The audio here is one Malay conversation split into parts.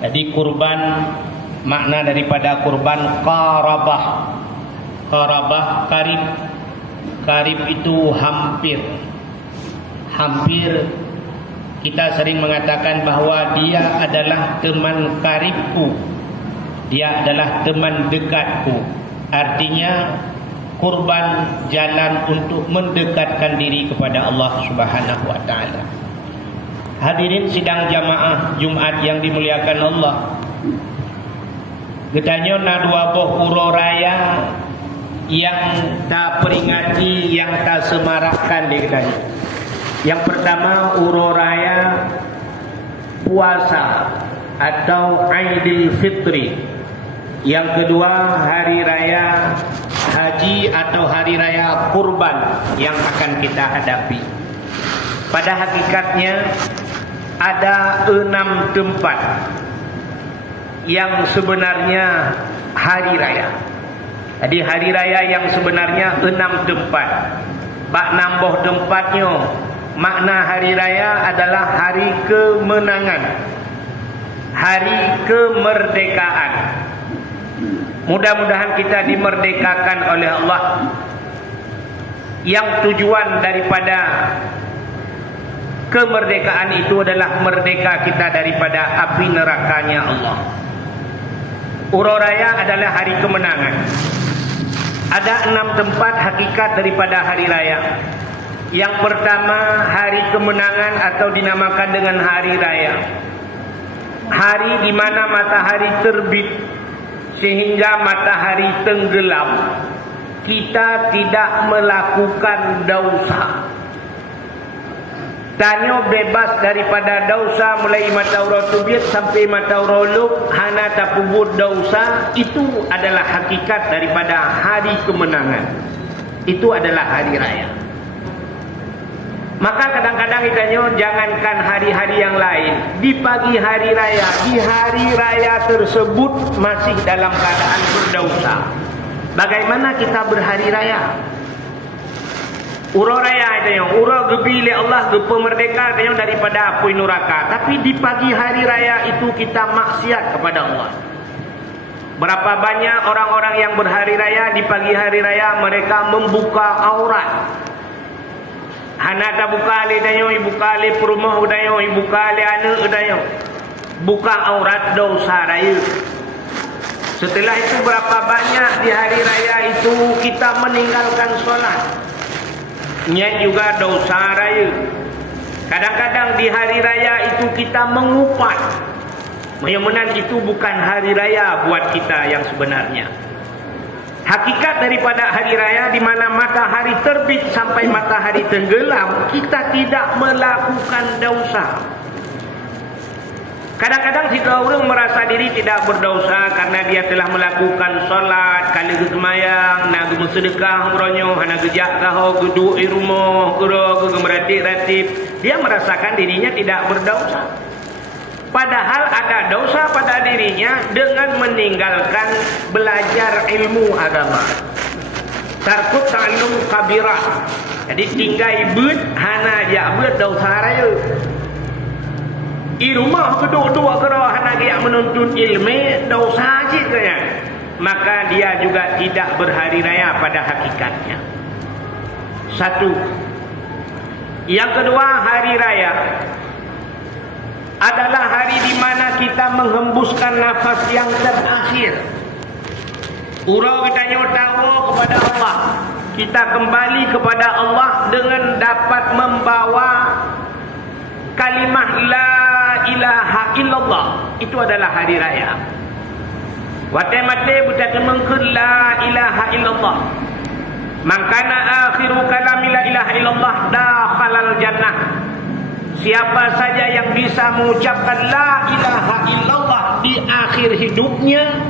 Jadi kurban, makna daripada kurban qarabah. Qarabah karib. Karib itu hampir. Hampir, kita sering mengatakan bahwa dia adalah teman karibku, dia adalah teman dekatku. Artinya kurban jalan untuk mendekatkan diri kepada Allah Subhanahu wa taala. Hadirin sidang jamaah Jumat yang dimuliakan Allah. Getanyo na dua boh uro raya yang tak peringati, yang tak semarakkan di getanyo. Yang pertama uro raya puasa atau Aidil Fitri. Yang kedua hari raya haji atau hari raya kurban yang akan kita hadapi. Pada hakikatnya ada 6 tempat yang sebenarnya hari raya. Jadi hari raya yang sebenarnya 6 tempat. Bak nambah tempatnya, makna hari raya adalah hari kemenangan, hari kemerdekaan. Mudah-mudahan kita dimerdekakan oleh Allah. Yang tujuan daripada kemerdekaan itu adalah merdeka kita daripada api nerakanya Allah. Uro raya adalah hari kemenangan. Ada 6 tempat hakikat daripada hari raya. Yang pertama hari kemenangan atau dinamakan dengan hari raya. Hari di mana matahari terbit sehingga matahari tenggelam. Kita tidak melakukan dosa. Tanyo bebas daripada dosa mulai matahari terbit sampai matahari luk, hana tapubut dosa. Itu adalah hakikat daripada hari kemenangan. Itu adalah hari raya. Maka kadang-kadang kita jangankan hari-hari yang lain, di pagi hari raya, di hari raya tersebut masih dalam keadaan berdosa. Bagaimana kita berhari raya? Uro raya itu uro gebi le Allah ge pemerdeka itu daripada api neraka. Tapi di pagi hari raya itu kita maksiat kepada Allah. Berapa banyak orang-orang yang berhari raya, di pagi hari raya mereka membuka aurat. Anak tak buka le dayo, ibu kali perumah dayo, ibu kali anak dayo. Buka aurat dosa raya. Setelah itu berapa banyak di hari raya itu kita meninggalkan solat. Nya juga dosa raya. Kadang-kadang di hari raya itu kita mengupat. Mudah-mudahan itu bukan hari raya buat kita yang sebenarnya. Hakikat daripada hari raya di mana matahari terbit sampai matahari tenggelam, kita tidak melakukan dosa. Kadang-kadang jika orang merasa diri tidak berdosa karena dia telah melakukan solat, kali kesemayang, nak bersedekah umrohnya, nak gejakah, geduk di rumah, geduk gemeratip-ratip, dia merasakan dirinya tidak berdosa. Padahal ada dosa pada dirinya dengan meninggalkan belajar ilmu agama. Tarkut ta'allum kabirah. Jadi tinggal ibut, hana jabut dosa raya. Di rumah kedua-dua kerana hana dia menuntut ilmu, dosa saja kaya. Maka dia juga tidak berhari raya pada hakikatnya. Satu. Yang kedua, hari raya adalah hari di mana kita menghembuskan nafas yang terakhir. Urau kita nyotawa kepada Allah. Kita kembali kepada Allah dengan dapat membawa kalimah la ilaha illallah. Itu adalah hari raya. Wate-mate buta temengkeun la ilaha illallah. Mangkana akhiru kalami la ilaha illallah dakhalal jannah. Siapa saja yang bisa mengucapkan la ilaha illallah di akhir hidupnya,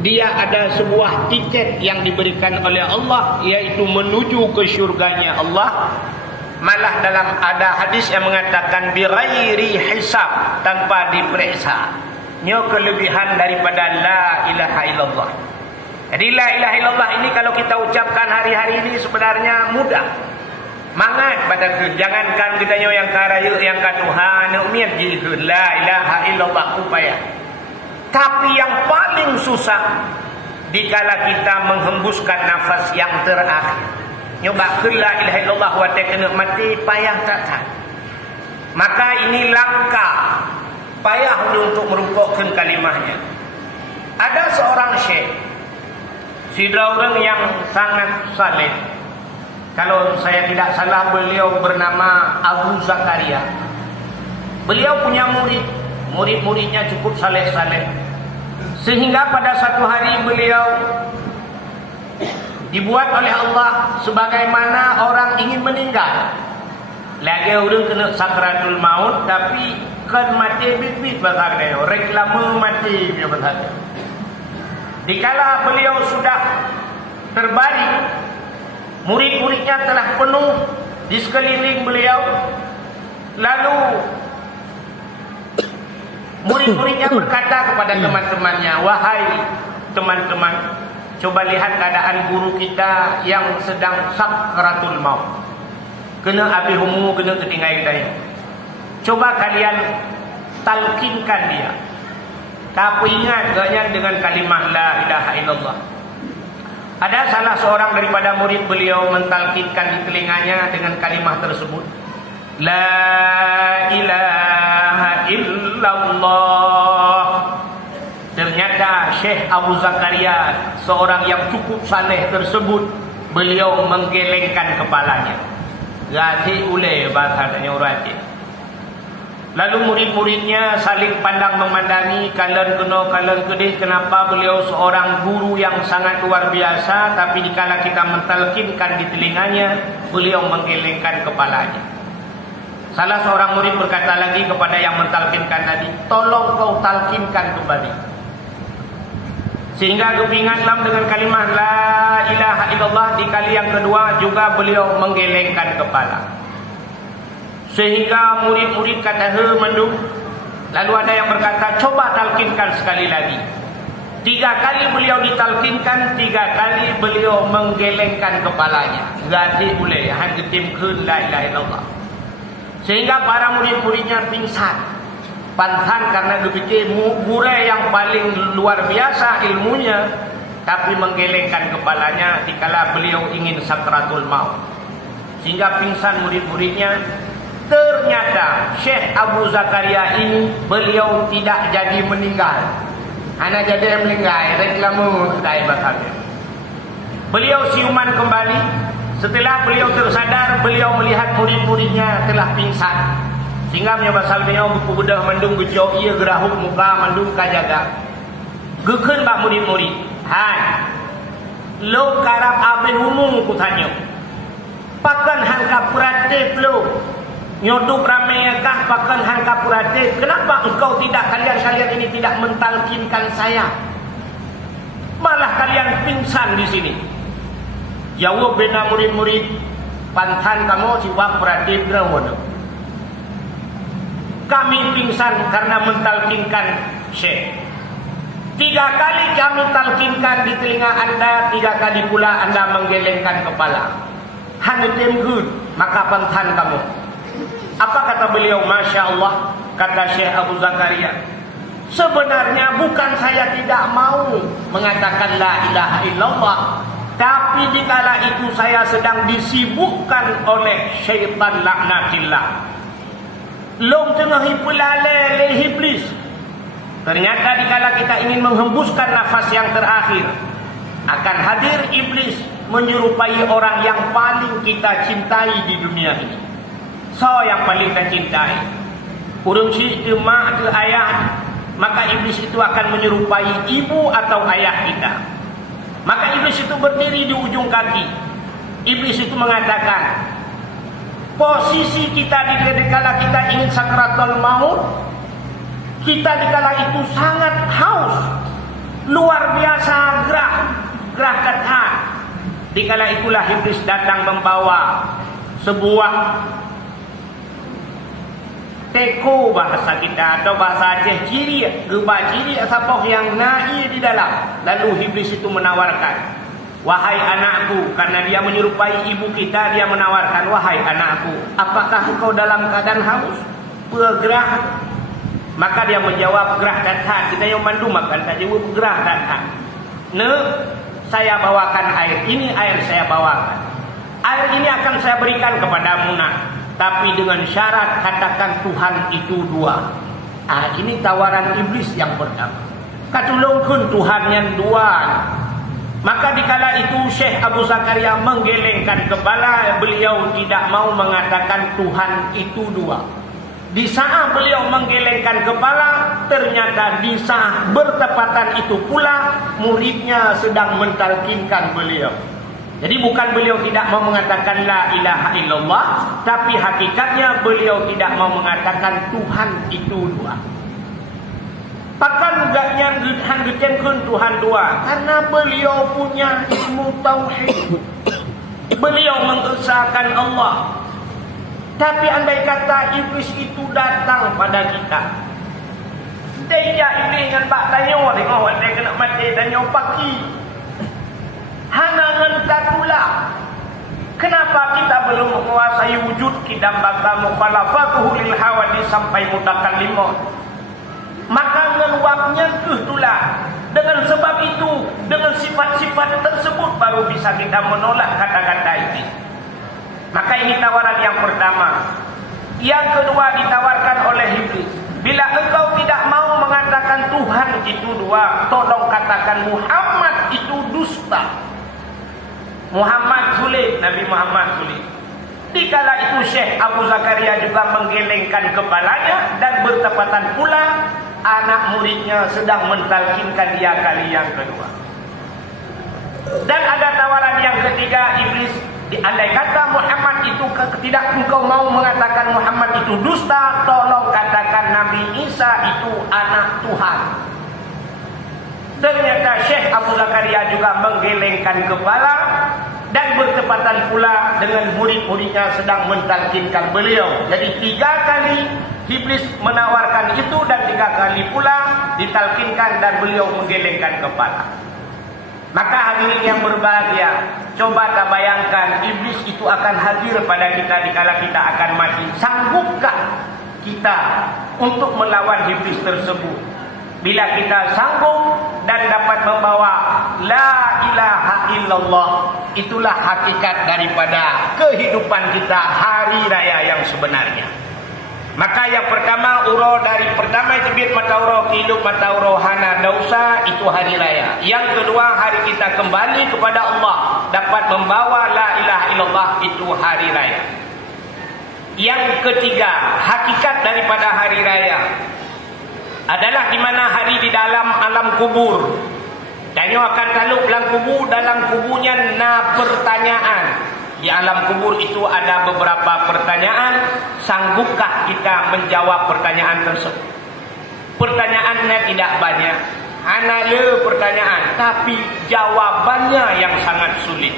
dia ada sebuah tiket yang diberikan oleh Allah, yaitu menuju ke syurganya Allah. Malah dalam ada hadis yang mengatakan bighairi hisab, tanpa diperiksa. Nyo kelebihan daripada la ilaha illallah. Jadi la ilaha illallah ini kalau kita ucapkan hari-hari ini sebenarnya mudah. Mangat pada jangankan kita yang karaya yang ka Tuhan umiat jitu la ilaha illallah upaya. Tapi yang paling susah dikala kita menghembuskan nafas yang terakhir. Nyoba ke la ilaha illallah wa kena mati payah tak? Maka ini langkah payah untuk merupukkan kalimahnya. Ada seorang syekh, sidra orang yang sangat saleh. Kalau saya tidak salah beliau bernama Abu Zakaria. Beliau punya murid-muridnya cukup saleh-saleh. Sehingga pada satu hari beliau dibuat oleh Allah sebagaimana orang ingin meninggal. Lagi orang kena sakratul maut tapi kan mati bibit bahasa dia. Reklame mati dia bahasa dia. Dikala beliau sudah terbaring, murid-muridnya telah penuh di sekeliling beliau. Lalu murid-muridnya berkata kepada teman-temannya, "Wahai teman-teman, coba lihat keadaan guru kita yang sedang sakratul maut. Kena habis umur, kena ketinggai daya. Coba kalian talkinkan dia. Tapi ingat gaknya dengan kalimah la ilaha illallah." Ada salah seorang daripada murid beliau mentalkinkan di telinganya dengan kalimah tersebut. La ilaha illallah. Ternyata Syekh Abu Zakaria, seorang yang cukup saleh tersebut, beliau menggelengkan kepalanya. Gati ule bahasanya orang Aceh. Lalu murid-muridnya saling pandang memandangi, kalian kedih, kenapa beliau seorang guru yang sangat luar biasa, tapi dikala kita mentalkinkan di telinganya, beliau menggelengkan kepalanya. Salah seorang murid berkata lagi kepada yang mentalkinkan tadi, tolong kau talkinkan kembali. Sehingga kepingatlah dengan kalimah la ilaha illallah di kali yang kedua juga beliau menggelengkan kepala. Sehingga murid-murid kata mendung. Lalu ada yang berkata, coba talkinkan sekali lagi. 3 kali beliau ditalkinkan, 3 kali beliau menggelengkan kepalanya. Gati boleh hang ketimkeun la ilaha illallah. Sehingga para murid-muridnya pingsan. Pantan karena berpikir murid yang paling luar biasa ilmunya, tapi menggelengkan kepalanya dikala beliau ingin sakratul maut. Sehingga pingsan murid-muridnya. Ternyata Syekh Abu Zakaria ini beliau tidak jadi meninggal. Hanya jadi meninggal, reklamu sudah bakal. Beliau siuman kembali. Setelah beliau tersadar, beliau melihat murid-muridnya telah pingsan. Sehingga menyebasal beliau buku bedah mendung gejau ia gerahuk muka mendung kajaga. Geken bak murid-murid. Hai, lo karap abe umum kutanya. Pakan hangka puratif lo. Nyoduk ramekah pakan hangka puratif. Kenapa engkau tidak, kalian ini tidak mentalkinkan saya? Malah kalian pingsan di sini. Jawab bena murid-murid, pantan kamu siwak puratif drawana. Kami pingsan karena mentalkinkan Syekh. 3 kali kami talkinkan di telinga anda, 3 kali pula anda menggelengkan kepala. Hanya temgud, maka pantan kamu. Apa kata beliau? Masya Allah, kata Syekh Abu Zakaria, sebenarnya bukan saya tidak mau mengatakan la ilaha illallah, tapi dikala itu saya sedang disibukkan oleh syaitan laknatillah. Long tengah hipulale le iblis. Ternyata dikala kita ingin menghembuskan nafas yang terakhir, akan hadir iblis menyerupai orang yang paling kita cintai di dunia ini. So yang paling kita cintai, urung si itu mak atau ayah, maka iblis itu akan menyerupai ibu atau ayah kita. Maka iblis itu berdiri di ujung kaki. Iblis itu mengatakan, posisi kita dikala kita ingin sakratul maut, kita dikala itu sangat haus, luar biasa gerah ketat. Dikala itulah iblis datang membawa sebuah teko bahasa kita atau bahasa Aceh ciri, gebah ciri sapoh yang naik di dalam. Lalu iblis itu menawarkan, wahai anakku, karena dia menyerupai ibu kita, dia menawarkan, wahai anakku, apakah engkau dalam keadaan haus? Bergerah. Maka dia menjawab, gerah dan hat. Kita yang mandu makan tak jawab gerah dan hat. Saya bawakan air. Ini air saya bawakan. Air ini akan saya berikan kepadamu nak. Tapi dengan syarat katakan Tuhan itu dua. Ini tawaran iblis yang pertama. Katulungkun Tuhan yang dua. Maka dikala itu Syekh Abu Zakaria menggelengkan kepala. Beliau tidak mau mengatakan Tuhan itu dua. Di saat beliau menggelengkan kepala, ternyata di saat bertepatan itu pula muridnya sedang mentalkinkan beliau. Jadi bukan beliau tidak mau mengatakan la ilaha illallah, tapi hakikatnya beliau tidak mau mengatakan Tuhan itu dua. Pakan gaknya gecemkeun Tuhan dua, karena beliau punya ilmu tauhid. Beliau mengesahkan Allah. Tapi andai kata iblis itu datang pada kita, dia ini dengan pak tanyo, tengok dia kena mati tanyo pagi. Hana ngantatula. Kenapa kita belum menguasai wujud kidam baka mukhalafatuhu lil hawadi sampai mutakallimun? Maka ngeluapnya itulah. Dengan sebab itu, dengan sifat-sifat tersebut baru bisa kita menolak kata-kata ini. Maka ini tawaran yang pertama. Yang kedua ditawarkan oleh iblis. Bila engkau tidak mau mengatakan Tuhan itu dua, tolong katakan Muhammad itu dusta. Muhammad sulit, Nabi Muhammad sulit. Dikala itu Syekh Abu Zakaria juga menggelengkan kepalanya, dan bertepatan pula anak muridnya sedang mentalkinkan dia kali yang kedua. Dan ada tawaran yang ketiga iblis. Andai kata Muhammad itu tidak engkau mau mengatakan Muhammad itu dusta, tolong katakan Nabi Isa itu anak Tuhan. Ternyata Syekh Abu Zakaria juga menggelengkan kepala, dan bertepatan pula dengan murid-muridnya sedang mentalkinkan beliau. Jadi 3 kali iblis menawarkan itu, dan 3 kali pula ditalkinkan dan beliau menggelengkan kepala. Maka hadirin yang berbahagia, coba tak bayangkan iblis itu akan hadir pada kita dikala kita akan mati. Sanggupkah kita untuk melawan iblis tersebut? Bila kita sanggup dan dapat membawa la ilaha illallah, itulah hakikat daripada kehidupan kita hari raya yang sebenarnya. Maka yang pertama, uro dari pertama itu bit mata uro hidup mata uro hana dausa, itu hari raya. Yang kedua, hari kita kembali kepada Allah, dapat membawa la ilaha illallah, itu hari raya. Yang ketiga, hakikat daripada hari raya adalah di mana hari di dalam alam kubur. Dan yang akan taluk dalam kuburnya na pertanyaan. Di alam kubur itu ada beberapa pertanyaan. Sanggupkah kita menjawab pertanyaan tersebut? Pertanyaannya tidak banyak, hanya pertanyaan, tapi jawabannya yang sangat sulit.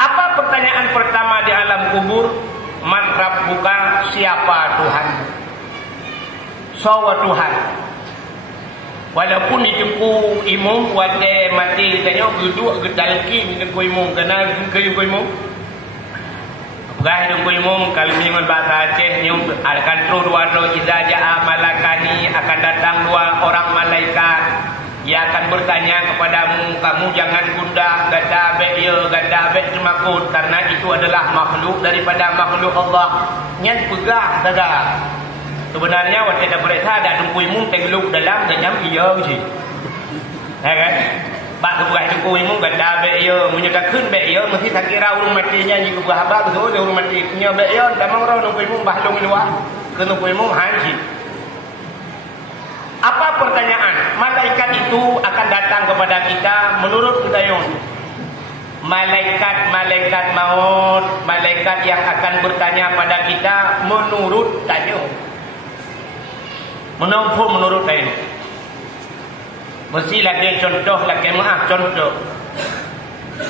Apa pertanyaan pertama di alam kubur? Man rabbuka, siapa Tuhanmu? Sawa Tuhan. Walaupun dijempu imum wate mati tanya geduk gedalki dengan ko imum kenal ke ko imum. Apakah dengan ko imum kalau minum bahasa Aceh nyum akan terus dua iza jaa malakani, akan datang 2 orang malaikat. Ia akan bertanya kepadamu, kamu jangan gundah gada be ye gada be semakut, karena itu adalah makhluk daripada makhluk Allah. Nyan pegah saja. Sebenarnya waktu kita periksa ada tungkui mung tengeluk dalam dan nyam iya sih. Ya kan? Bak kebuah tungkui mung ganda be iya, menyedakkeun be iya mesti tak kira urang matinya ji kebuah haba betul dia urang mati nya be iya tamang ro tungkui mung bahlong luar. Ke tungkui mung haji. Apa pertanyaan? Malaikat itu akan datang kepada kita menurut Dayun. Malaikat maut, malaikat yang akan bertanya pada kita menurut Dayun. Menurut lain. Mesti lagi contoh lagi contoh.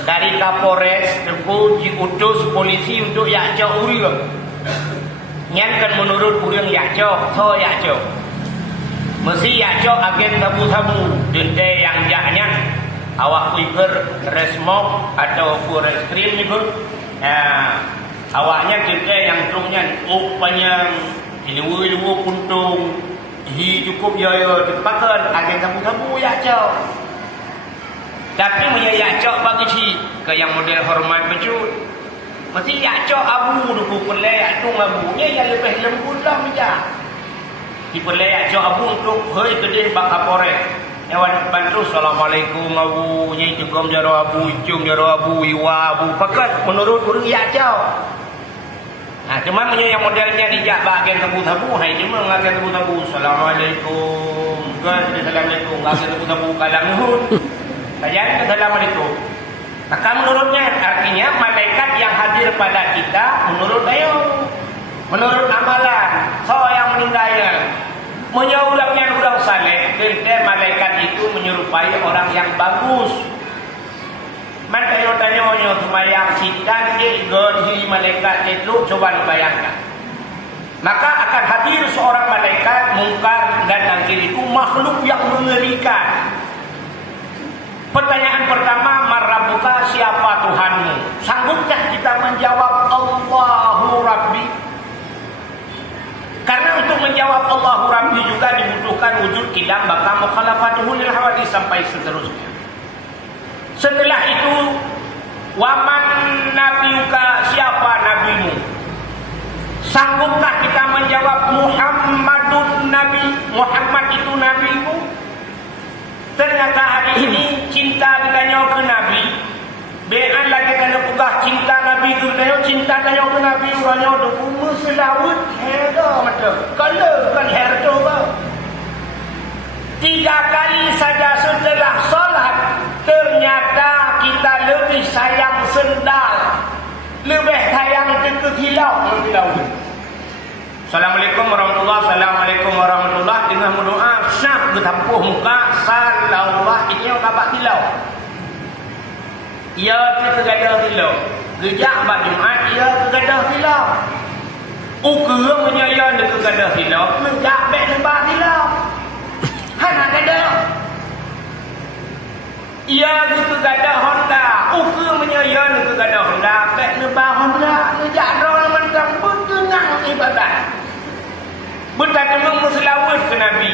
Dari Kapolres tersebut diutus polisi untuk yakco urang. Nyan kan menurut urang yakco, so yakco. Mesti yakco agen tabu-tabu dente yang jaknya awak kuiper resmob atau forestrim ni pun. Awaknya dente yang trungnya upanya ini wulu puntung cukup ya dipakai agen tabu-tabu ya cok. Tapi menyayak cok bagi si ke yang model hormat bejut. Mesti ya cok abu duku pelai tung abunya yang lebih lembut lah meja. Di pelai cok abu untuk hei kedih bak kapore. Ewan bantu assalamualaikum abu nyai jengkom jaro abu icung jaro abu iwa abu pakat menurut urang ya cok. Nah, cuma yang modelnya dijak bagian tabu-tabu, hai cuma ngagen tabu-tabu. Assalamualaikum. Kan assalamualaikum, ngagen tabu-tabu kalang nuhun. Kajian assalamualaikum. Maka menurutnya artinya malaikat yang hadir pada kita menurut ayo, menurut amalan, so yang meninggalnya menyulangnya orang saleh, dan malaikat itu menyerupai orang yang bagus. Maka yang tanya-tanya semayang sitan di godhi malaikat itu coba dibayangkan. Maka akan hadir seorang malaikat mungkar dan nakir itu makhluk yang mengerikan. Pertanyaan pertama, Marabbuka, siapa Tuhanmu? Sanggupkah kita menjawab Allahu Rabbi? Karena untuk menjawab Allahu Rabbi juga dibutuhkan wujud qidam baka mukhalafatuhu lil hawadits sampai seterusnya. Setelah itu, waman nabiyuka, siapa nabimu? Sanggupkah kita menjawab Muhammadun Nabi? Muhammad itu nabimu? Ternyata hari ini cinta ditanya ke Nabi. Bean lagi kena pegah cinta Nabi tu tanya cinta tanya ke Nabi orangnya tu muselawut hero macam. Kalau kan hero ba. 3 kali saja setelah solat ternyata kita lebih sayang sendal, lebih sayang ke kilau. Assalamualaikum warahmatullahi wabarakatuh. Assalamualaikum warahmatullahi wabarakatuh. Dengan berdoa syak bertampuh muka sallallahu ini yang kabak kilau. Ia kegadah kilau. Gejak bak Jumaat ia kegadah kilau. Ukura menyaya ke kegadah kilau. Gejak bek lebah kilau. Hana gadah. Ia ke gadah Honda. Ukura menyaya ke gadah Honda. Bek lebah Honda. Gejak orang mentang bertenang ibadat. Bertemu berselawat ke Nabi.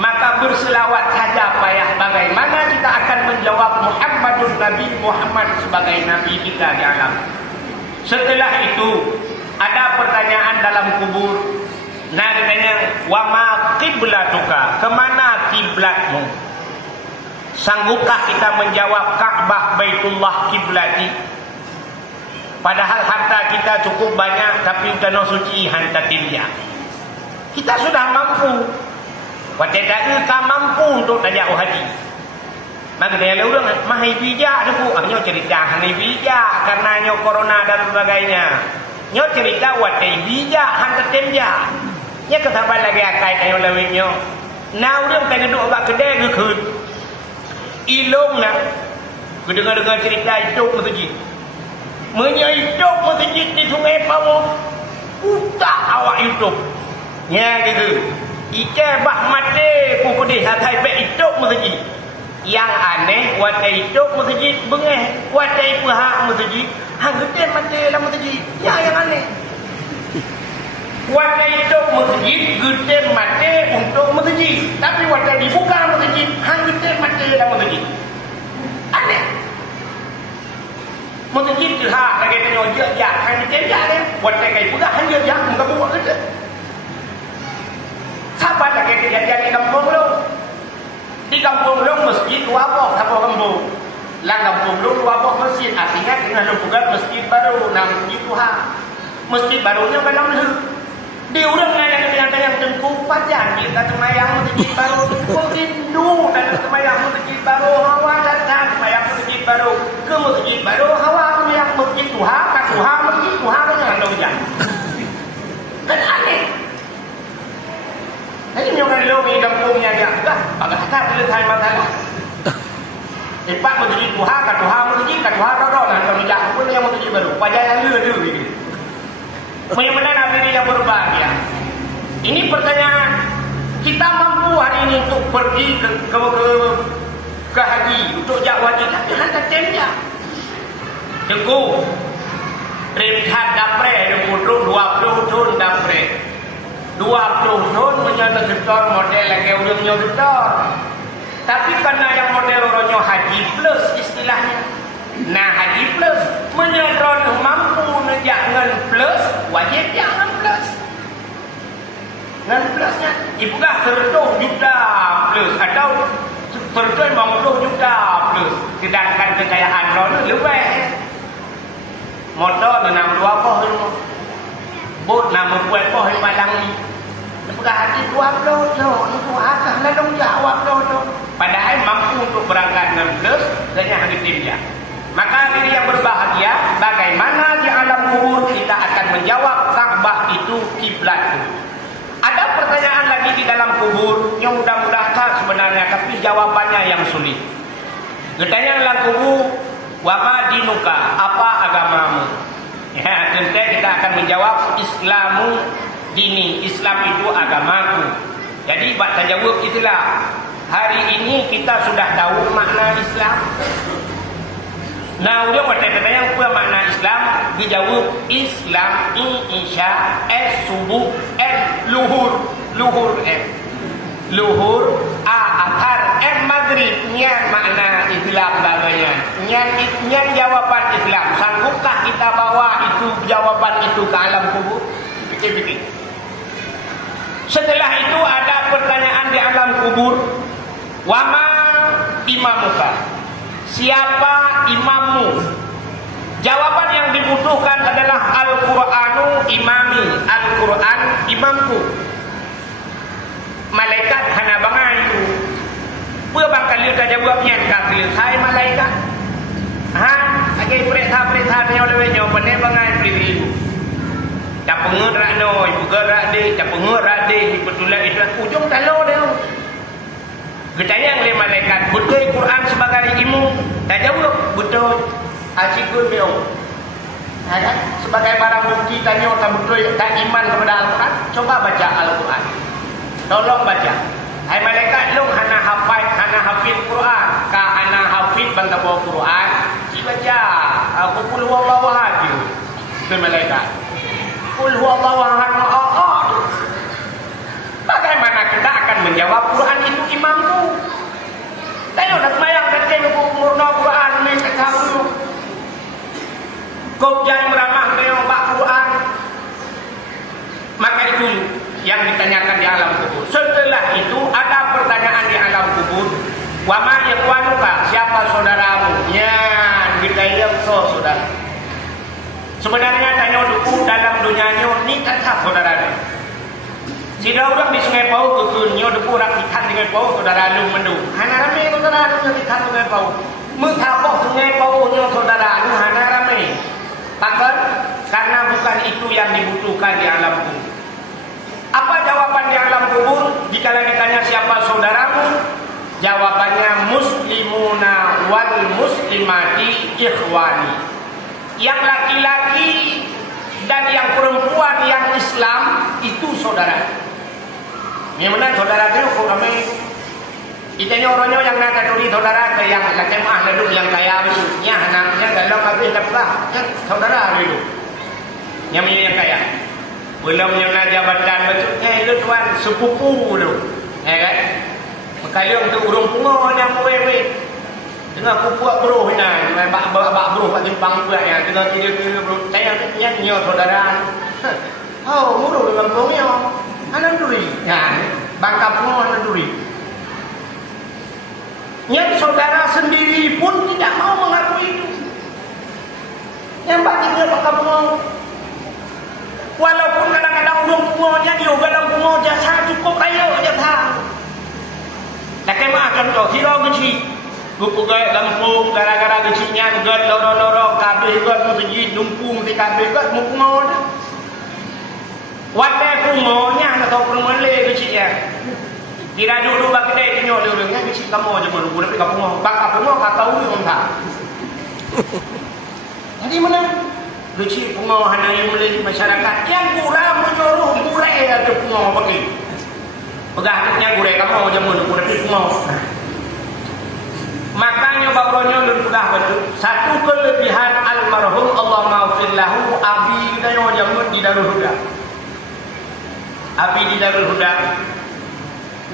Maka berselawat saja payah. Bagaimana kita akan menjawab Muhammadun Nabi, Muhammad sebagai Nabi kita di alam. Setelah itu ada pertanyaan dalam kubur. Nah ditanya, wa ma qiblatuka, kemana kiblatmu? Sanggupkah kita menjawab Ka'bah Baitullah kiblati? Padahal harta kita cukup banyak, tapi tanah suci hanta tinja. Kita sudah mampu. Watedai ka mampu untuk tanya haji. Maka dia lalu mahai bijak tu, nyo cerita mahai bijak karena nyo corona dan sebagainya. Nyo cerita watai bijak hanta tinja. Nya ketahuan lagi akai nyo lawin nyo. Nah udah tak duduk kat kedai ke khut. Ilong nak. Dengar-dengar cerita hidup masjid. Hidup masjid di Sungai Pawon. Utak awak hidup. Ya gitu. Ike bah mati pukudi hatai be hidup masjid. Yang aneh watai hidup masjid bengeh watai pihak masjid hang gede mati dalam masjid. Ya yang aneh. Watai hidup masjid gede mati untuk masjid. Tapi watai dibuka masjid hang gede mati dalam masjid. Aneh. Masjid tu hak lagi tanya je hang gede je. Watai kai buka hang je muka buat gede. Sahabat lagi kejadian di kampung lu. Di kampung lu masjid wabok apa kampung. Lah kampung lu wabok masjid. Artinya dengan lu buka masjid baru. Nah masjid Tuhan. Masjid barunya belum lu. Di urangnya yang tengku panjang. Kita semayang masjid baru. Rindu dan semayang masjid baru. Hawa datang semayang masjid baru. Ke masjid baru hawa semayang masjid Tuhan. Kan Tuhan masjid Tuhan dengan lu jangan. Kan aneh. Ini orang lalu di kampungnya dia. Lah, agak tak selesai masalah. Empat masjid Tuhan, kat Tuhan masjid, kat Tuhan rorok. Nah, kalau tidak pun yang masjid baru. Pajak yang lulu gitu. Bagaimana Nabi yang berbahagia? Ini pertanyaan. Kita mampu hari ini untuk pergi ke haji, untuk jak wajib. Tapi hantar temnya. Tengku. Rinhat dapre, 20 tahun dapre. 20 tahun menyana getor model lagi urangnya getor. Tapi karena yang model orangnya haji plus istilahnya. Nah haji plus menyadron mampu nejak ngan plus wajib jangan plus. Ngan plusnya ibu kah 100 juta plus atau 150 juta plus. Sedangkan kekayaan orang lebih. Motor 62 apa bot nama buat apa yang malang ni. Nepegah hati 20 tu. Itu akah lah dong jawab tu. Padahal mampu untuk berangkat 6 plus dan yang hari timnya. Maka diri yang berbahagia, bagaimana di alam kubur kita akan menjawab Ka'bah itu kiblat. Ada pertanyaan lagi di dalam kubur yang mudah-mudahan sebenarnya, tapi jawabannya yang sulit. Bertanya dalam kubur, wa ma dinuka, apa agamamu? Ya, tentu kita akan menjawab Islamu dini, Islam itu agamaku. Jadi bak jawab itulah. Hari ini kita sudah tahu makna Islam. Nah, udah bertanya apa makna Islam? Dijawab Islam insya subuh luhur luhur akhar maghrib. Nyan makna Islam bagainya. Nyan jawaban Islam. Sanggupkah kita bawa itu jawaban itu ke alam kubur? Pikir-pikir. Setelah itu ada pertanyaan di alam kubur. Wama imamuka? Siapa imammu? Jawaban yang dibutuhkan adalah Al-Qur'anu imami. Al-Qur'an imamku. Malaikat hana bangayu. Berbang kali ka jawabnya kafir hai malaikat. Lagi perintah-perintah dia oleh jawabannya bangai pilih. Tak pengerak no, ibu gerak dia, tak pengerak dia, betulah itu ujung talo dia. Ketanya oleh malaikat, betul Quran sebagai ilmu? Tak jawab, betul. Asyikun dia. Sebagai barang bukti tanya tak betul, tak iman kepada Al-Quran, coba baca Al-Quran. Tolong baca. Hai malaikat, lu hana hafid Quran, ka hana hafid bangga bawa Quran, si baca. Aku qul huwallahu ahad. Tu malaikat. Qul huwallahu ahad. Bagaimana kita akan menjawab Quran itu imamku? Tayo nak mayang kecil murna Quran ni tak tahu. Kau jangan meramah dengan bak Quran. Maka itu yang ditanyakan di alam kubur. Setelah itu ada pertanyaan di alam kubur. Wa ma ikhwanuka? Siapa saudaramu? Ya, ditanya saudara. Sebenarnya tanya dulu dalam dunianya ni kata saudara. Sida orang di Sungai Pau kekunyo depu orang ikan dengan Pau saudara lu mendu. Hana rame saudara lu ikan Sungai Pau. Mengapa Sungai Pau nya saudara lu hana rame? Takkan karena bukan itu yang dibutuhkan di alam kubur. Apa jawaban di alam kubur? Jika ditanya siapa saudaramu, jawabannya muslimuna wal muslimati ikhwani. Yang laki-laki dan yang perempuan yang Islam itu saudara. Memang saudara itu kok ramai. Itanya orangnya yang nak kaduri saudara ke yang laki mah lalu yang kaya itu. Nya anaknya dalam habis dapat saudara itu. Yang yang kaya. Belum yang nak jabatan betulnya itu tuan sepupu tu. Ya kan? Makanya untuk urung pungo yang wewe. Dengan kupuak bro hina, bak bro kat Jepang pula ya. Dengan kira-kira bro. Saya nyanyi saudara. Oh, muru dengan bro-nya. Anak duri. Ya, bangka pungo anak duri. Yang saudara sendiri pun tidak mau mengakui itu. Yang baginya bangka pungo. Walaupun kadang-kadang urung pungonya dia dalam pungo jasa cukup kaya jasa. Tak kemah contoh kira geci. Buku gaya Lampung gara-gara gecinya gad loro-loro kabeh gad mesti lumpung di kabeh gad pungo. Wadah pungonya atau permele gecinya. Kira dulu bagi dia tinyo lurungnya geci kamu aja baru tapi kamu bak pungo ka tahu ni onta. Jadi mana? Geci pungo hana yang meli masyarakat yang kurang menyuruh murai ada pungo bagi. Pegahnya gure kamu aja baru tapi pungo. Makanya bakronya dan sudah betul. Satu kelebihan almarhum Allah maafir lahu abi kita yang jamun di darul huda. Abi di Darul Huda.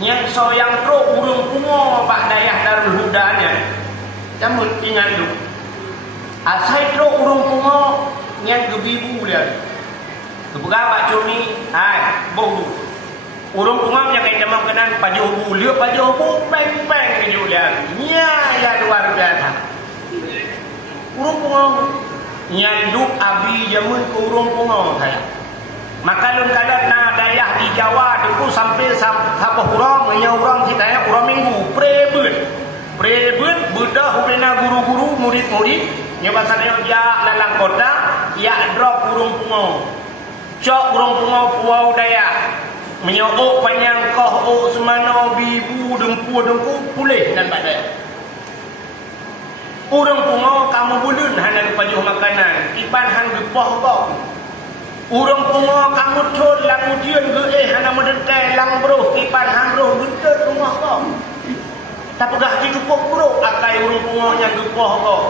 Yang soyang pro urung pungo Pak Dayah Darul Hudanya. Kamu ingat tu. Asai pro urung pungo yang gebibu dia. Kebuka Pak Cumi, hai, bau. Urung pungo yang kait demam kenan pajobu, liu pajobu peng-peng ke dia. Nya ya luar biasa. Urung pungo nyanduk abi jamun ke urung pungo saya. Maka lun kadang na Dayah di Jawa tu sampai sampai urang menyurang kita ya urang minggu prebut budak hubena guru-guru murid-murid nya bahasa dia dalam kota ya drop urung pungo cok urung pungo puau Dayah menyok panjang koh semana bibu dengku pulih dan Pak Dayah urung pungo kamu bulun hana pajuh makanan iban hang gepoh kok urang pungo kamu thon lang ujian ge hana medetai lang bro kipan hang bro betul rumah kau tapi dah cukup bro akai urang pungo yang gepoh kau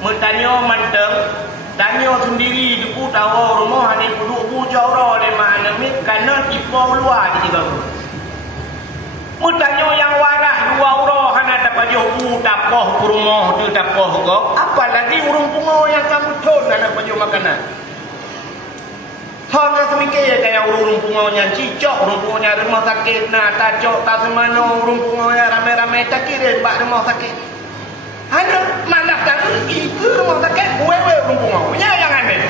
mentanyo manteng danyo sendiri depu tawa rumah ni puduk bu jawra de mana mit kana ipo luar di tiga mentanyo yang warah dua uro hana dapat jobu dapoh rumah tu dapoh kau apalagi urang pungo yang kamu thon hana pajo makanan Hanya semikir kayak urung pungonya cicok, urung pungonya rumah sakit, nah tajok, tak semano, urung pungonya ramai-ramai tak kira bak rumah sakit. Hanya malah tak itu rumah sakit, wewe urung pungonya yang aneh.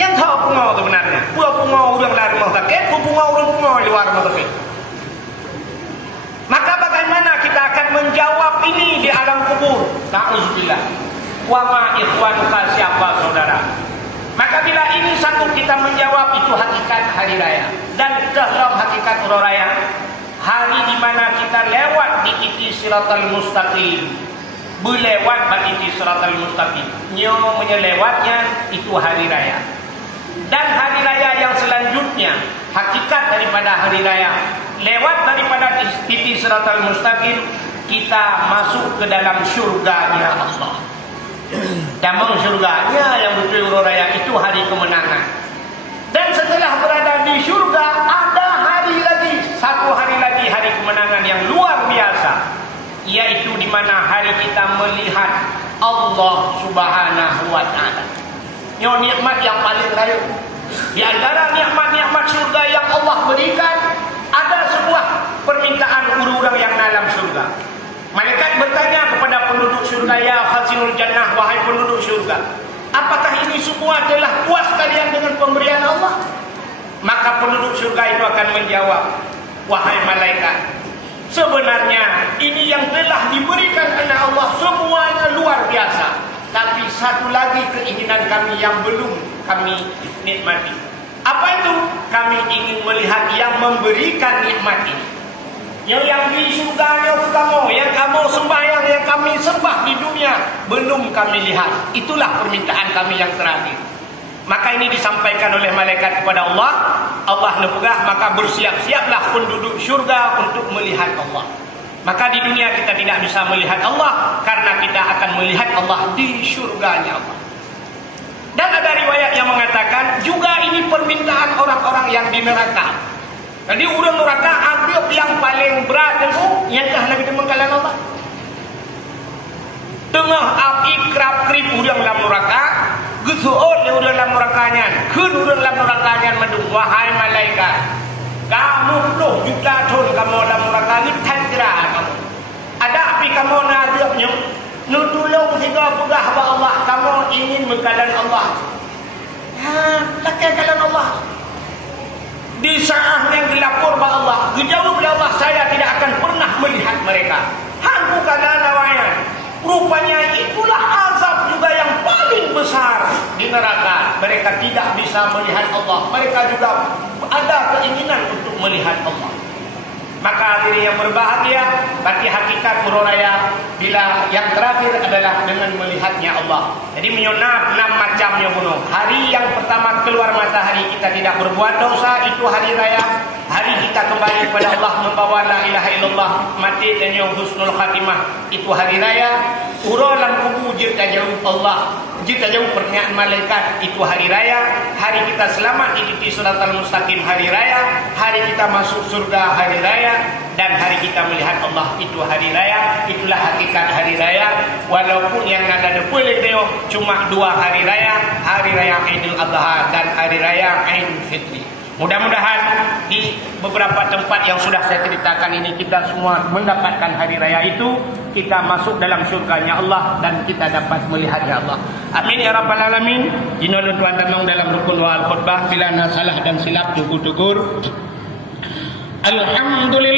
Yang tahu pungo sebenarnya, buah pungo urang dari rumah sakit, pungo urung pungo di luar rumah sakit. Maka bagaimana kita akan menjawab ini di alam kubur? Na'udzubillah. Wa ma ikhwanuka siapa saudara? Maka bila ini satu kita menjawab itu hakikat hari raya. Dan dalam hakikat hari raya, hari di mana kita lewat di iti siratal mustaqim. Berlewat bagi iti siratal mustaqim. Nyo menyelewatnya itu hari raya. Dan hari raya yang selanjutnya, hakikat daripada hari raya, lewat daripada iti siratal mustaqim, kita masuk ke dalam syurganya Allah. Damang syurganya yang betul raya itu hari kemenangan. Dan setelah berada di syurga ada hari lagi, satu hari lagi hari kemenangan yang luar biasa, yaitu di mana hari kita melihat Allah Subhanahu wa taala. Nyo nikmat yang paling raya. Di antara nikmat-nikmat syurga yang Allah berikan ada sebuah permintaan orang-orang yang dalam syurga. Malaikat bertanya kepada penduduk syurga, ya khazinul jannah, wahai penduduk syurga, apakah ini semua telah puas kalian dengan pemberian Allah? Maka penduduk syurga itu akan menjawab, wahai malaikat, sebenarnya ini yang telah diberikan oleh Allah semuanya luar biasa, tapi satu lagi keinginan kami yang belum kami nikmati. Apa itu? Kami ingin melihat yang memberikan nikmat ini. Yang di surga yang kamu sembahyang, yang kami sembah di dunia, belum kami lihat. Itulah permintaan kami yang terakhir. Maka ini disampaikan oleh malaikat kepada Allah. Allah nebugah, maka bersiap-siaplah penduduk syurga untuk melihat Allah. Maka di dunia kita tidak bisa melihat Allah, karena kita akan melihat Allah di syurganya Allah. Dan ada riwayat yang mengatakan juga ini permintaan orang-orang yang di neraka. Jadi urang neraka adab yang paling berat itu yang dah Nabi mengkalan Allah. Tengah api kerap-kerip urang dalam neraka, gesuot urang dalam nerakanya, keun urang dalam nerakanya mendung, wahai malaikat, kamu 10 juta tahun kamu dalam neraka ini tanjira kamu. Ada api kamu nadabnya, nutulung tiga pegah Allah, kamu ingin mengkalan Allah. Tak kalan Allah. Di saat yang dilapor kepada Allah, dijawab oleh Allah, saya tidak akan pernah melihat mereka. Hang bukan nawayan. Rupanya itulah azab juga yang paling besar di neraka. Mereka tidak bisa melihat Allah. Mereka juga ada keinginan untuk melihat Allah. Maka hadirin yang berbahagia, bagi hakikat Puroraya bila yang terakhir adalah dengan melihatnya Allah. Jadi menyonap 6 macamnya bunuh. Hari yang pertama keluar matahari kita tidak berbuat dosa, itu hari raya. Hari kita kembali kepada Allah membawa la ilaha illallah, mati dan yang husnul khatimah, itu hari raya. Uralang kubu jika jauh Allah, jika jauh pernyataan malaikat, itu hari raya. Hari kita selamat di siratal mustaqim hari raya. Hari kita masuk surga hari raya. Dan hari kita melihat Allah itu hari raya. Itulah hakikat hari raya. Walaupun yang ada boleh teo cuma 2 hari raya. Hari raya Idul Adha dan hari raya Idul Fitri. Mudah-mudahan di beberapa tempat yang sudah saya ceritakan ini kita semua mendapatkan hari raya itu, kita masuk dalam syurganya Allah dan kita dapat melihatnya Allah. Amin ya rabbal alamin. Jinulun Tuhan tenung dalam rukun wa al-khutbah bila salah dan silap tugur-tugur. Alhamdulillah.